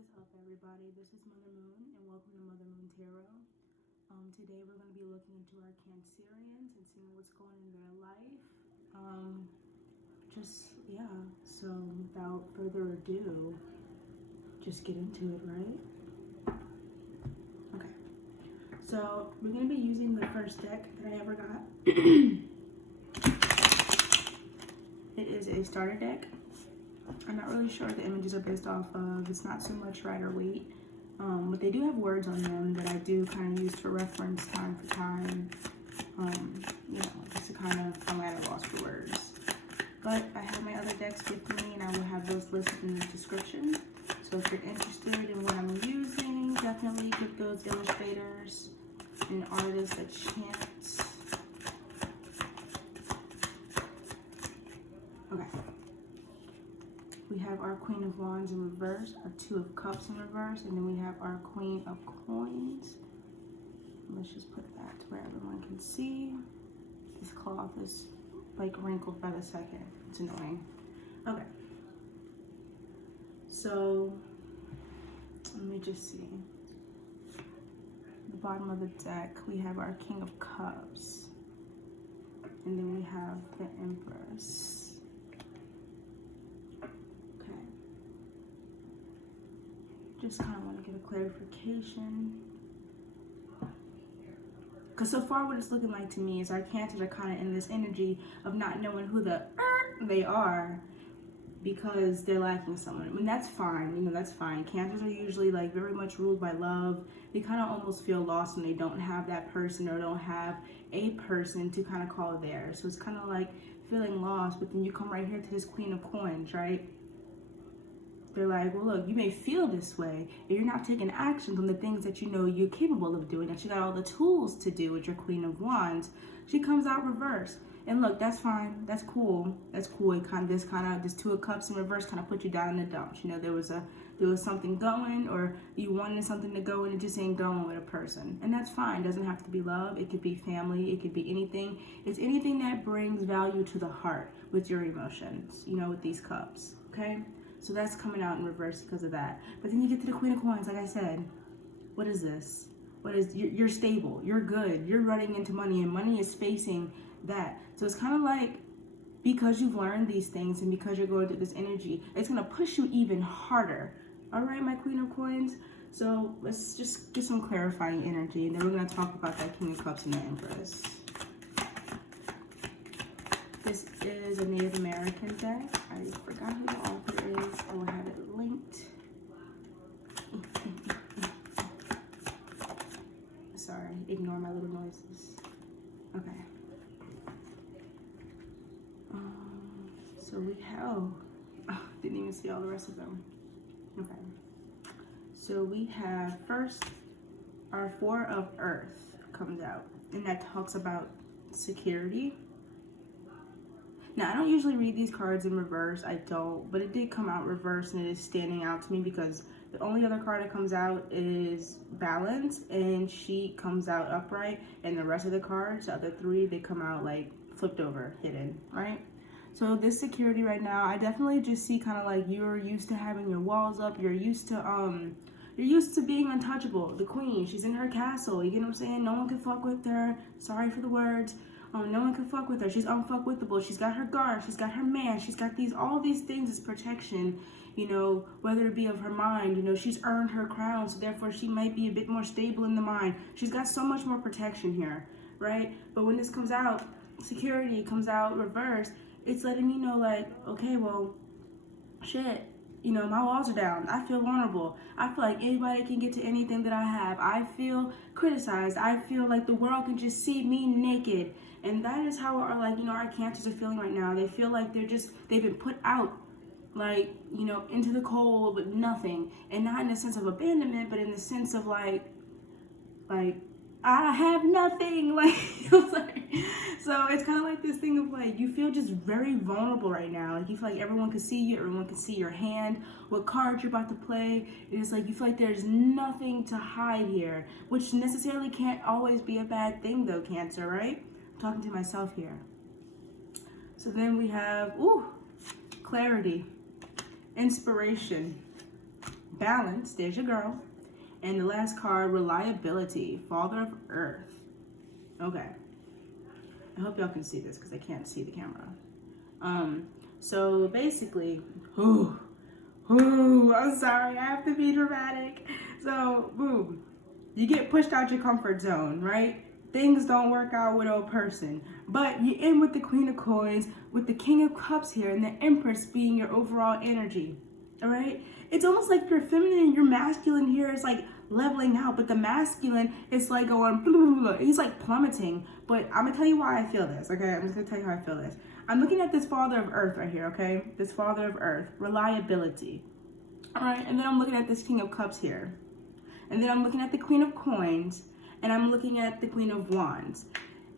What is up, everybody? This is Mother Moon, and welcome to Mother Moon Tarot. Today we're going to be looking into our Cancerians and seeing what's going on in their life. So without further ado, just get into it, right? Okay. So we're going to be using the first deck that I ever got. It is a starter deck. I'm not really sure what the images are based off of. It's not so much Rider Waite, but they do have words on them that I do kind of use for reference time for time, just to kind of, I'm at a loss for words. But I have my other decks with me, and I will have those listed in the description. So if you're interested in what I'm using, definitely give those illustrators and artists a chance. Okay. We have our Queen of Wands in reverse, our Two of Cups in reverse, and then we have our Queen of Coins. Let's just put that to where everyone can see. This cloth is like wrinkled by the second. It's annoying. Okay. So, let me just see. At the bottom of the deck, we have our King of Cups. And then we have the Empress. Just kind of want to get a clarification. Because so far what it's looking like to me is our Cancers are kind of in this energy of not knowing who they are because they're lacking someone. I mean, that's fine. That's fine. Cancers are usually like very much ruled by love. They kind of almost feel lost when they don't have that person or don't have a person to kind of call theirs. So it's kind of like feeling lost, but then you come right here to this Queen of Coins, right? They're like, well, look, you may feel this way if you're not taking actions on the things that you know you're capable of doing, that you got all the tools to do with your Queen of Wands. She comes out reverse. And look, that's fine. That's cool. That's cool. This Two of Cups in reverse kind of put you down in the dumps. There was something going, or you wanted something to go and it just ain't going with a person. And that's fine. It doesn't have to be love. It could be family. It could be anything. It's anything that brings value to the heart with your emotions, with these cups. Okay? So that's coming out in reverse because of that. But then you get to the Queen of Coins, like I said. What is this? You're stable, you're good, you're running into money, and money is facing that. So it's kind of like, because you've learned these things and because you're going through this energy, it's going to push you even harder. All right, my Queen of Coins? So let's just get some clarifying energy, and then we're going to talk about that King of Cups and the Empress. This is a Native American deck. I forgot who the author is. I will have it linked. Sorry, ignore my little noises. Okay. So we have, didn't even see all the rest of them. Okay. So we have first our Four of Earth comes out, and that talks about security. Now, I don't usually read these cards in reverse. I don't, but it did come out reverse, and it is standing out to me because the only other card that comes out is Balance, and she comes out upright, and the rest of the cards, the other three, they come out like flipped over, hidden, right? So this security right now, I definitely just see kind of like you're used to having your walls up. You're used to being untouchable. The Queen, she's in her castle. You get what I'm saying? No one can fuck with her. Sorry for the words. No one can fuck with her. She's unfuckwithable. She's got her guard. She's got her man. She's got all these things as protection, whether it be of her mind. She's earned her crown, so therefore she might be a bit more stable in the mind. She's got so much more protection here, right? But when this comes out, security comes out reversed, it's letting me know, like, okay, well, shit. My walls are down. I feel vulnerable. I feel like anybody can get to anything that I have. I feel criticized. I feel like the world can just see me naked. And that is how our Cancers are feeling right now. They feel like they've been put out, into the cold with nothing. And not in the sense of abandonment, but in the sense of like I have nothing. So it's kind of like this thing of like, you feel just very vulnerable right now. Like you feel like everyone can see you, everyone can see your hand, what cards you're about to play. And it's like you feel like there's nothing to hide here, which necessarily can't always be a bad thing though, Cancer, right? I'm talking to myself here. So then we have, clarity, inspiration, balance, there's your girl. And the last card, reliability, Father of Earth. Okay. I hope y'all can see this because I can't see the camera. So basically, I'm sorry, I have to be dramatic. So, boom, you get pushed out your comfort zone, right? Things don't work out with a person, but you end with the Queen of Coins, with the King of Cups here, and the Empress being your overall energy. All right, it's almost like your feminine and your masculine here is like leveling out, but the masculine is like going, blah, blah, blah, blah. He's like plummeting. But I'm gonna tell you why I feel this. Okay, I'm just gonna tell you how I feel this. I'm looking at this Father of Earth right here. Okay, this Father of Earth, reliability. All right, and then I'm looking at this King of Cups here, and then I'm looking at the Queen of Coins, and I'm looking at the Queen of Wands.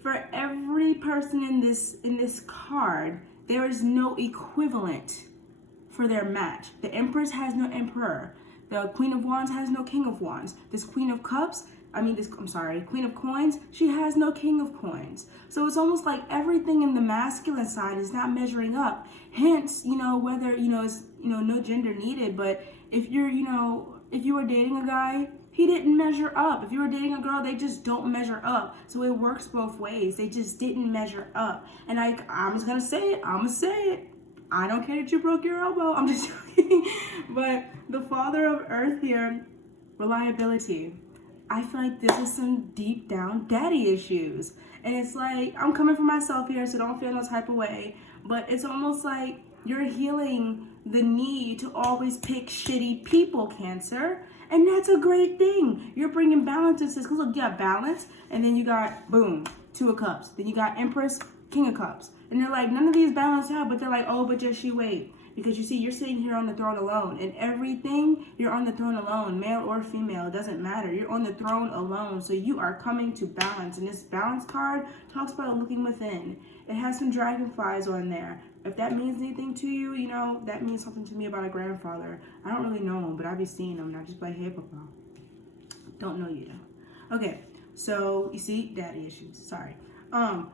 For every person in this card, there is no equivalent for their match. The Empress has no Emperor. The Queen of Wands has no King of Wands. This Queen of Cups, Queen of Coins, she has no King of Coins. So it's almost like everything in the masculine side is not measuring up. Hence, whether, it's, no gender needed, but if if you were dating a guy, he didn't measure up. If you were dating a girl, they just don't measure up. So it works both ways. They just didn't measure up. And I'm just gonna say it. I don't care that you broke your elbow. I'm just joking. But the Father of Earth here, reliability. I feel like this is some deep down daddy issues. And it's like, I'm coming for myself here, so don't feel no type of way. But it's almost like you're healing the need to always pick shitty people, Cancer. And that's a great thing. You're bringing balance to this. Because look, you got balance, and then you got, boom, Two of Cups. Then you got Empress, King of Cups. And they're like, none of these balance out, but they're like, oh, but just you wait. Because you see, you're sitting here on the throne alone. And everything, you're on the throne alone, male or female, it doesn't matter. You're on the throne alone. So you are coming to balance. And this balance card talks about looking within. It has some dragonflies on there. If that means anything to you, that means something to me about a grandfather. I don't really know him, but I be seeing him. And I just be like, hey, papa. Don't know you though. Okay, so you see, daddy issues. Sorry.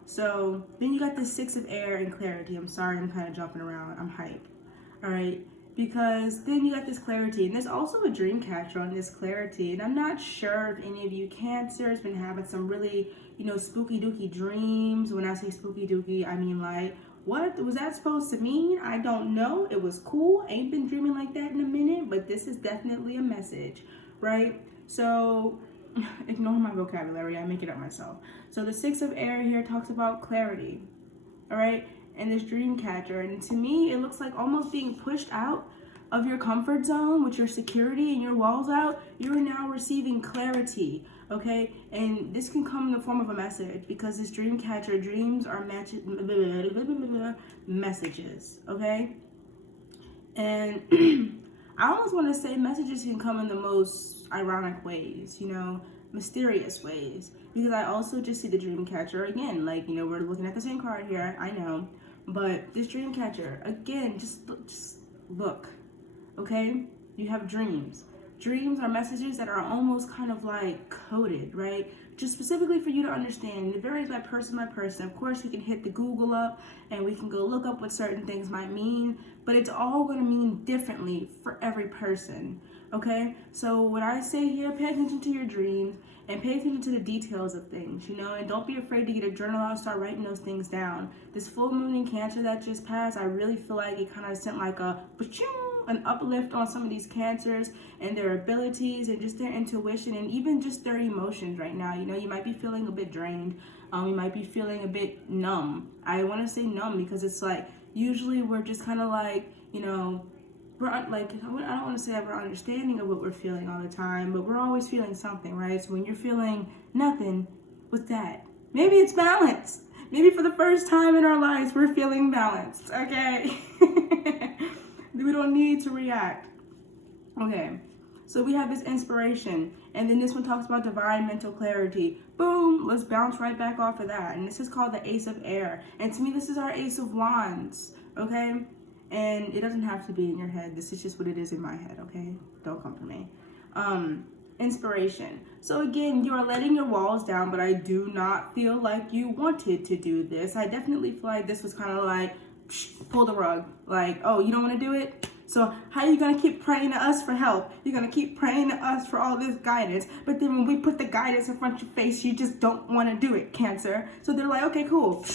So then you got the Six of Air and clarity. I'm sorry, I'm kind of jumping around. I'm hype. All right, because then you got this clarity, and there's also a dream catcher on this clarity. And I'm not sure if any of you Cancer has been having some really, spooky dooky dreams. When I say spooky dooky, I mean like, what was that supposed to mean? I don't know. It was cool. Ain't been dreaming like that in a minute, but this is definitely a message, right? So ignore my vocabulary. I make it up myself. So the Six of Air here talks about clarity, all right? And this dream catcher. And to me, it looks like almost being pushed out of your comfort zone with your security and your walls out. You're now receiving clarity, okay? And this can come in the form of a message, because this dream catcher, dreams are messages, okay? And I almost want to say messages can come in the most ironic ways, mysterious ways, because I also just see the dream catcher again, like, we're looking at the same card here, I know, but this dream catcher, again, just look, okay? You have dreams. Dreams are messages that are almost kind of like coded, right? Just specifically for you to understand. It varies by person by person. Of course, we can hit the Google up and we can go look up what certain things might mean, but it's all going to mean differently for every person, okay? So what I say here, pay attention to your dreams and pay attention to the details of things, and don't be afraid to get a journal out and start writing those things down. This full moon in Cancer that just passed, I really feel like it kind of sent like an uplift on some of these Cancers and their abilities and just their intuition and even just their emotions right now. You might be feeling a bit drained. You might be feeling a bit numb. I want to say numb because it's like usually we're just kind of like, I don't want to say that we're understanding of what we're feeling all the time, but we're always feeling something, right? So when you're feeling nothing, what's that? Maybe it's balance. Maybe for the first time in our lives, we're feeling balanced, okay? We don't need to react. Okay, so we have this inspiration, and then this one talks about divine mental clarity. Boom, let's bounce right back off of that. And this is called the Ace of Air. And to me, this is our Ace of Wands, okay? And it doesn't have to be in your head. This is just what it is in my head, okay? Don't come for me. Inspiration. So again, you are letting your walls down, but I do not feel like you wanted to do this. I definitely feel like this was kind of like, pull the rug. Like, oh, you don't want to do it? So how are you going to keep praying to us for help? You're going to keep praying to us for all this guidance. But then when we put the guidance in front of your face, you just don't want to do it, Cancer. So they're like, okay, cool.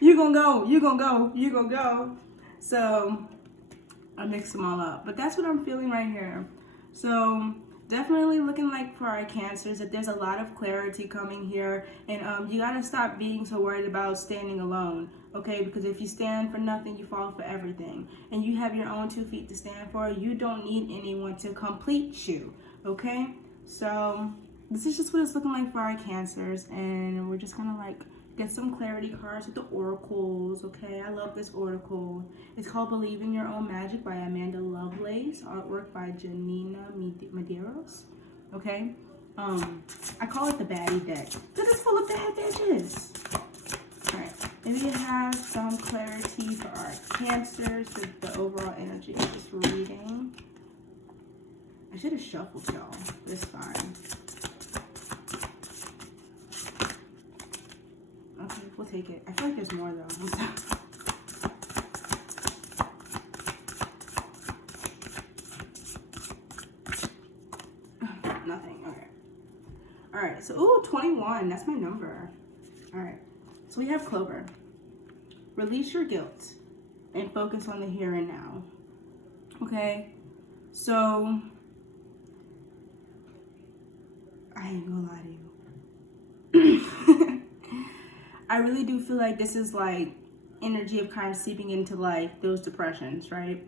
You're going to go. You're going to go. You're going to go. So I mix them all up. But that's what I'm feeling right here. So definitely looking like for our Cancers that there's a lot of clarity coming here. And you got to stop being so worried about standing alone. Okay, because if you stand for nothing, you fall for everything. And you have your own 2 feet to stand for. You don't need anyone to complete you. Okay, so this is just what it's looking like for our Cancers. And we're just going to like get some clarity cards with the oracles. Okay, I love this oracle. It's called Believe in Your Own Magic by Amanda Lovelace. Artwork by Janina Medeiros. Okay, I call it the baddie deck because it's full of bad bitches. Alright, maybe you have some clarity for our Cancers with the overall energy of this reading. I should have shuffled y'all, but it's fine. Okay, we'll take it. I feel like there's more though. Nothing, okay. Alright, so, ooh, 21, that's my number. Alright. So we have Clover. Release your guilt and focus on the here and now. Okay? So, I ain't gonna lie to you. I really do feel like this is like energy of kind of seeping into like those depressions, right?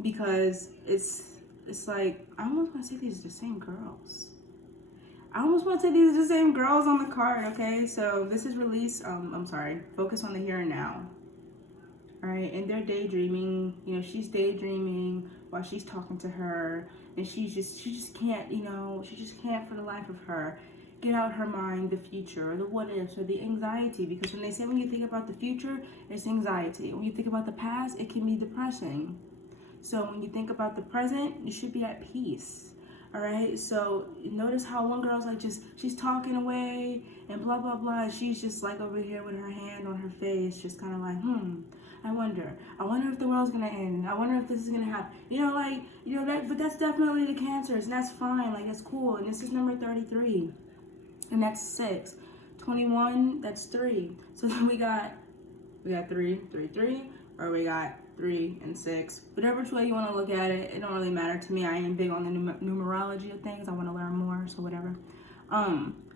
Because it's like, I almost want to say these are the same girls. I almost want to say these are the same girls on the card, okay? So this is release, focus on the here and now. All right, and they're daydreaming. You know, she's daydreaming while she's talking to her. And she just can't, you know, she just can't for the life of her get out her mind the future or the what ifs or the anxiety. Because when they say when you think about the future, it's anxiety. When you think about the past, it can be depressing. So when you think about the present, you should be at peace. All right, so notice how one girl's like she's talking away and blah, blah, blah. And she's just like over here with her hand on her face, just kind of like, I wonder if the world's going to end. I wonder if this is going to happen. You know, like, you know, that, but that's definitely the Cancers, and that's fine. Like, that's cool. And this is number 33, and that's 6. 21, that's 3. So then we got 3, 3, 3, or we got 3 and 6. Whatever way you want to look at it, it don't really matter to me. I ain't big on the numerology of things. I want to learn more, so whatever.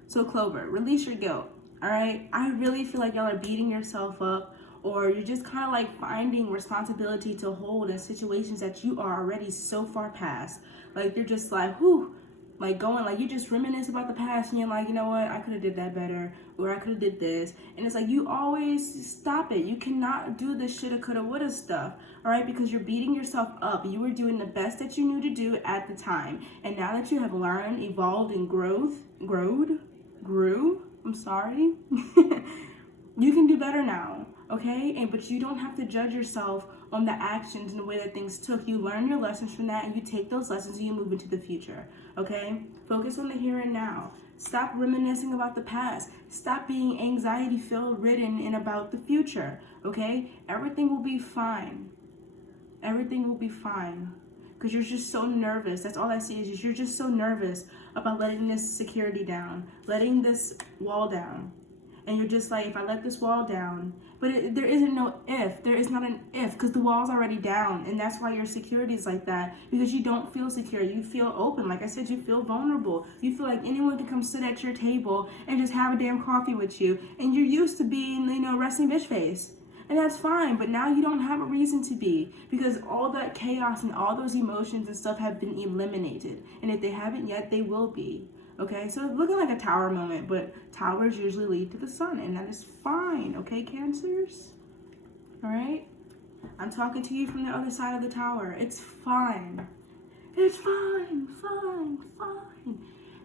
So Clover, release your guilt. All right, I really feel like y'all are beating yourself up, or you're just kind of like finding responsibility to hold in situations that you are already so far past. Like you're just like, whew, like going, like you just reminisce about the past and you're like, you know what, I could have did that better, or I could have did this. And it's like, you always stop it. You cannot do the shoulda, coulda, woulda stuff, all right? Because you're beating yourself up. You were doing the best that you knew to do at the time. And now that you have learned, evolved, and grew, I'm sorry, you can do better now, okay? But you don't have to judge yourself on the actions and the way that things took. You learn your lessons from that, and you take those lessons and you move into the future, okay? Focus on the here and now. Stop reminiscing about the past. Stop being anxiety-filled, ridden, and about the future, okay? Everything will be fine. Everything will be fine. Because you're just so nervous. That's all I see is you're just so nervous about letting this security down, letting this wall down. And you're just like, if I let this wall down, but there isn't no if. There is not an if, because the wall's already down. And that's why your security is like that, because you don't feel secure. You feel open. Like I said, you feel vulnerable. You feel like anyone can come sit at your table and just have a damn coffee with you. And you're used to being, you know, resting bitch face. And that's fine, but now you don't have a reason to be, because all that chaos and all those emotions and stuff have been eliminated. And if they haven't yet, they will be. Okay, so it's looking like a tower moment, but towers usually lead to the sun, and that is fine, okay, Cancers? All right? I'm talking to you from the other side of the tower. It's fine. It's fine, fine, fine.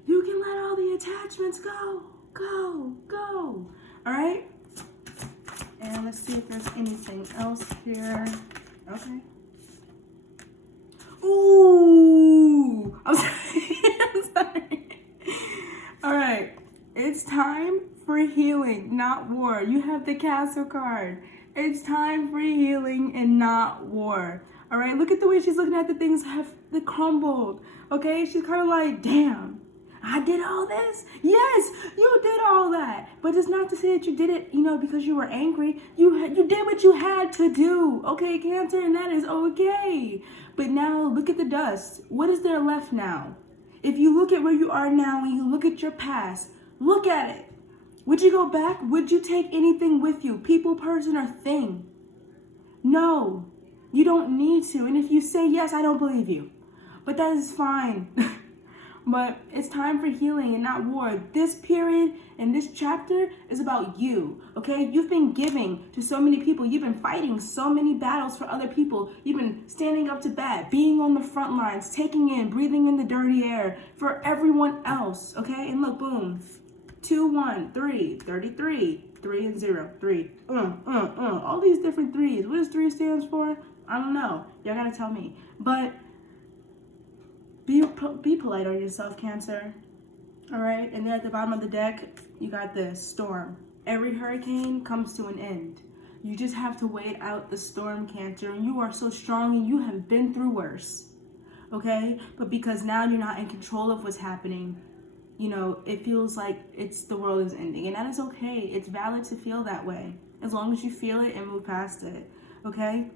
You can let all the attachments go, go. All right? And let's see if there's anything else here. Okay. Ooh! I'm sorry. I'm sorry. All right. It's time for healing, not war. You have the Castle card. It's time for healing and not war. All right, look at the way she's looking at the things that crumbled. Okay, she's kind of like, damn, I did all this? Yes, you did all that. But it's not to say that you did it, because you were angry. You did what you had to do. Okay, Cancer, and that is okay. But now look at the dust. What is there left now? If you look at where you are now and you look at your past, look at it. Would you go back? Would you take anything with you? People, person, or thing? No, you don't need to. And if you say yes, I don't believe you. But that is fine. But it's time for healing and not war. This period and this chapter is about you, okay? You've been giving to so many people. You've been fighting so many battles for other people. You've been standing up to bat, being on the front lines, taking in, breathing in the dirty air for everyone else, okay? And look, boom. 2, 1, 3, 33, 3 and 0, 3. All these different threes. What does 3 stands for? I don't know. Y'all gotta tell me. But be polite on yourself, Cancer. All right. And then at the bottom of the deck, you got this storm. Every hurricane comes to an end. You just have to wait out the storm, Cancer. And you are so strong, and you have been through worse. Okay. But because now you're not in control of what's happening, it feels like the world is ending, and that is okay. It's valid to feel that way, as long as you feel it and move past it, okay?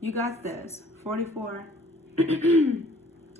You got this. 44.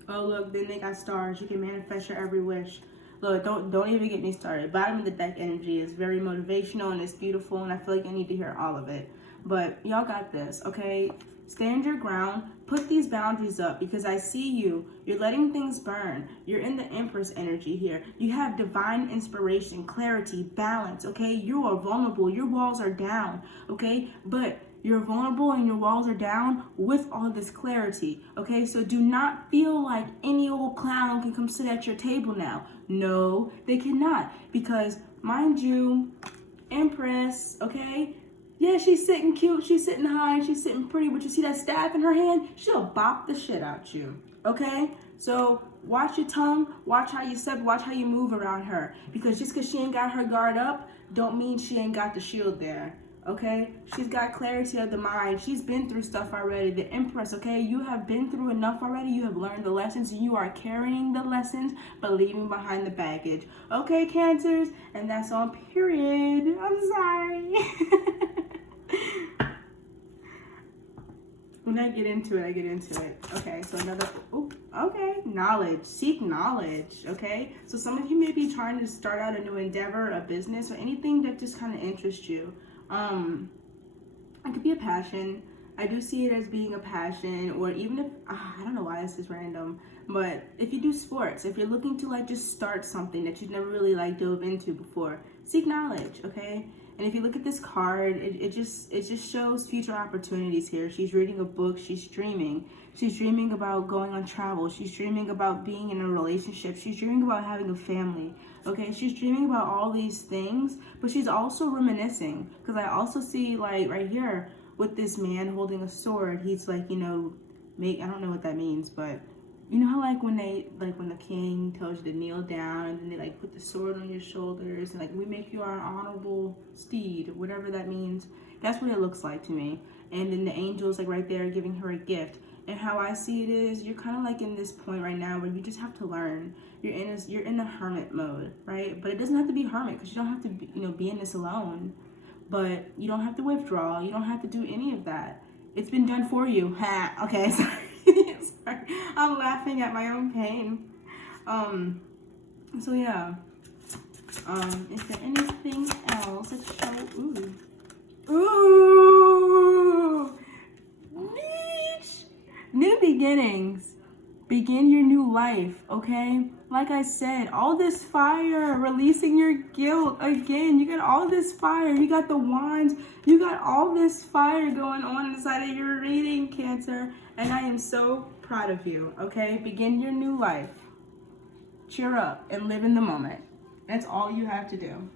Oh, look, then they got stars. You can manifest your every wish. Look, don't even get me started. Bottom of the deck energy is very motivational, and it's beautiful, and I feel like I need to hear all of it. But y'all got this, okay? Stand your ground. Put these boundaries up, because I see you. You're letting things burn. You're in the Empress energy here. You have divine inspiration, clarity, balance, okay? You are vulnerable. Your walls are down, okay? But you're vulnerable and your walls are down with all this clarity, okay? So do not feel like any old clown can come sit at your table now. No, they cannot, because mind you, Empress, okay? Yeah, she's sitting cute, she's sitting high, she's sitting pretty, but you see that staff in her hand? She'll bop the shit out you, okay? So watch your tongue, watch how you step, watch how you move around her. Because just because she ain't got her guard up, don't mean she ain't got the shield there, okay? She's got clarity of the mind. She's been through stuff already. The Empress, okay? You have been through enough already. You have learned the lessons, and you are carrying the lessons, but leaving behind the baggage. Okay, Cancers? And that's on period. I'm sorry. When I get into it. Okay, so knowledge. Seek knowledge, okay? So some of you may be trying to start out a new endeavor, a business, or anything that just kind of interests you. It could be a passion. I do see it as being a passion, or even if, I don't know why this is random, but if you do sports, if you're looking to just start something that you've never really dove into before, seek knowledge, okay? And if you look at this card, it just shows future opportunities here. She's reading a book. She's dreaming. She's dreaming about going on travel. She's dreaming about being in a relationship. She's dreaming about having a family. Okay, she's dreaming about all these things, but she's also reminiscing. Because I also see right here with this man holding a sword. He's I don't know what that means, but you know how when the king tells you to kneel down, and then they put the sword on your shoulders, and we make you our honorable steed, whatever that means. That's what it looks like to me. And then the angels right there giving her a gift. And how I see it is, you're kind of in this point right now where you just have to learn. You're in the hermit mode, right? But it doesn't have to be hermit, because you don't have to be in this alone. But you don't have to withdraw. You don't have to do any of that. It's been done for you. Ha. Okay. Sorry. Sorry. I'm laughing at my own pain. So yeah. Is there anything else that show? Ooh. Neat. New beginnings. Begin your new life, okay? Like I said, all this fire, releasing your guilt. Again, you got all this fire. You got the wands. You got all this fire going on inside of your reading, Cancer. And I am so proud of you, okay? Begin your new life. Cheer up and live in the moment. That's all you have to do.